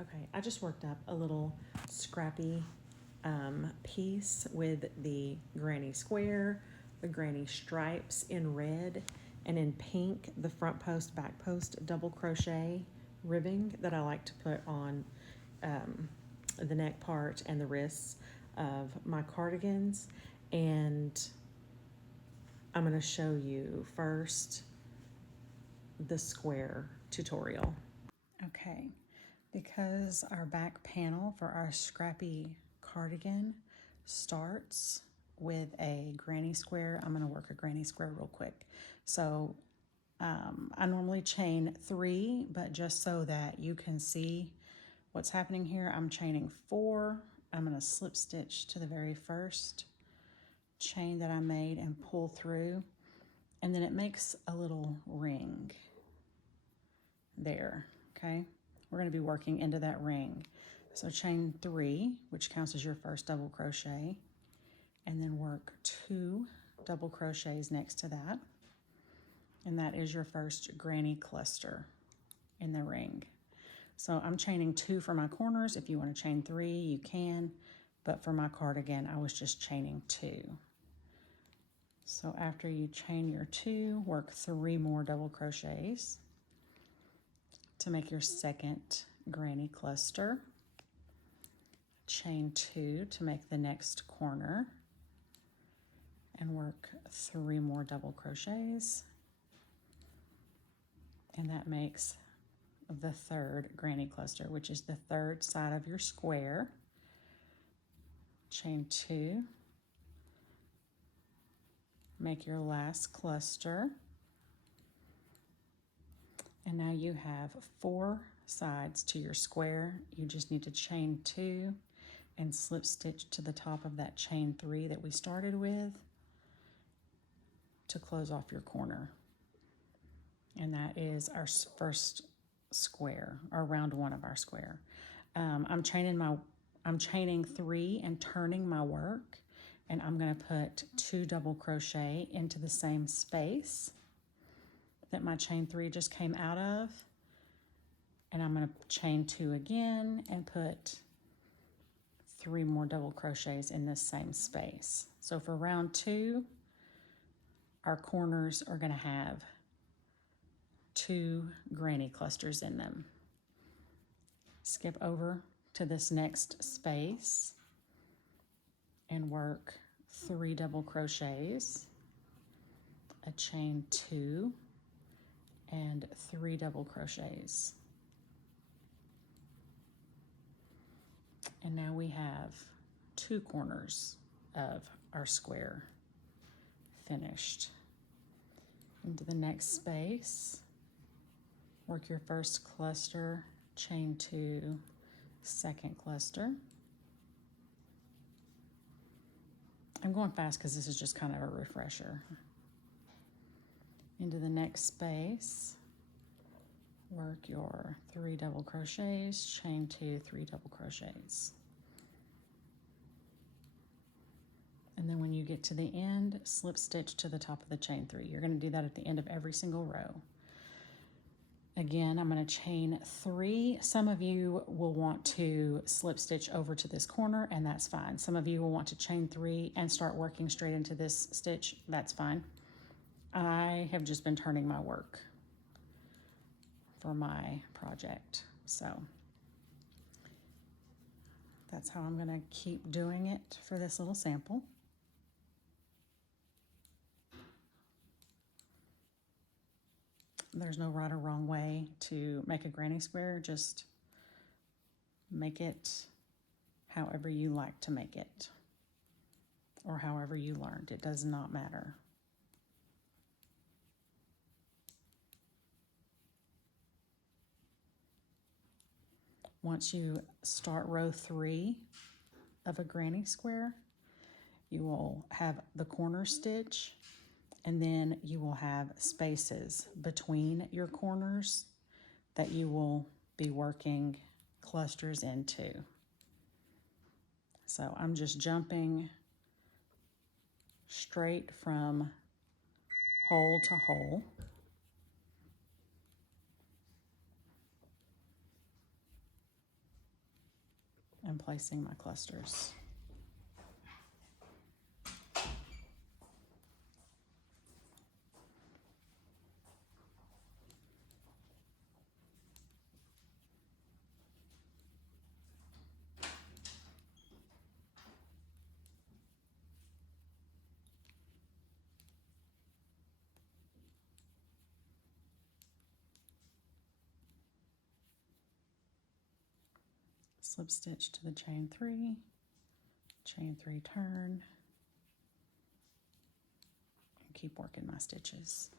Okay, I just worked up a little scrappy piece with the granny square, the granny stripes in red, and in pink, the front post, back post double crochet ribbing that I like to put on the neck part and the wrists of my cardigans. And I'm going to show you first the square tutorial. Okay, because our back panel for our scrappy cardigan starts with a granny square, I'm going to work a granny square real quick. So I normally chain 3, but just so that you can see what's happening here, I'm chaining 4. I'm going to slip stitch to the very first chain that I made and pull through, and then it makes a little ring there. Okay, we're going to be working into that ring. So chain 3, which counts as your first double crochet, and then work 2 double crochets next to that, and that is your first granny cluster in the ring. So I'm chaining 2 for my corners. If you want to chain 3, you can, but for my cardigan, I was just chaining 2. So after you chain your 2, work 3 more double crochets to make your second granny cluster. Chain 2 to make the next corner, and work 3 more double crochets, and that makes the third granny cluster, which is the third side of your square. Chain 2, make your last cluster, and now you have 4 sides to your square. You just need to chain 2 and slip stitch to the top of that chain 3 that we started with to close off your corner. And that is our first square, or round 1 of our square. I'm chaining 3 and turning my work, and I'm going to put 2 double crochet into the same space that my chain 3 just came out of, and I'm going to chain 2 again and put 3 more double crochets in this same space. So for round 2, our corners are going to have 2 granny clusters in them. Skip over to this next space and work 3 double crochets, a chain 2, and 3 double crochets. And now we have 2 corners of our square finished. Into the next space, work your first cluster, chain 2, second cluster. I'm going fast because this is just kind of a refresher. Into the next space, work your 3 double crochets, chain 2, 3 double crochets. And then when you get to the end, slip stitch to the top of the chain 3. You're going to do that at the end of every single row. Again, I'm going to chain 3. Some of you will want to slip stitch over to this corner, and that's fine. Some of you will want to chain 3 and start working straight into this stitch. That's fine. I have just been turning my work for my project, so that's how I'm going to keep doing it for this little sample. There's no right or wrong way to make a granny square. Just make it however you like to make it, or however you learned. It does not matter. Once you start row 3 of a granny square, you will have the corner stitch, and then you will have spaces between your corners that you will be working clusters into. So I'm just jumping straight from hole to hole. and placing my clusters. Slip stitch to the chain 3, chain 3 turn, and keep working my stitches.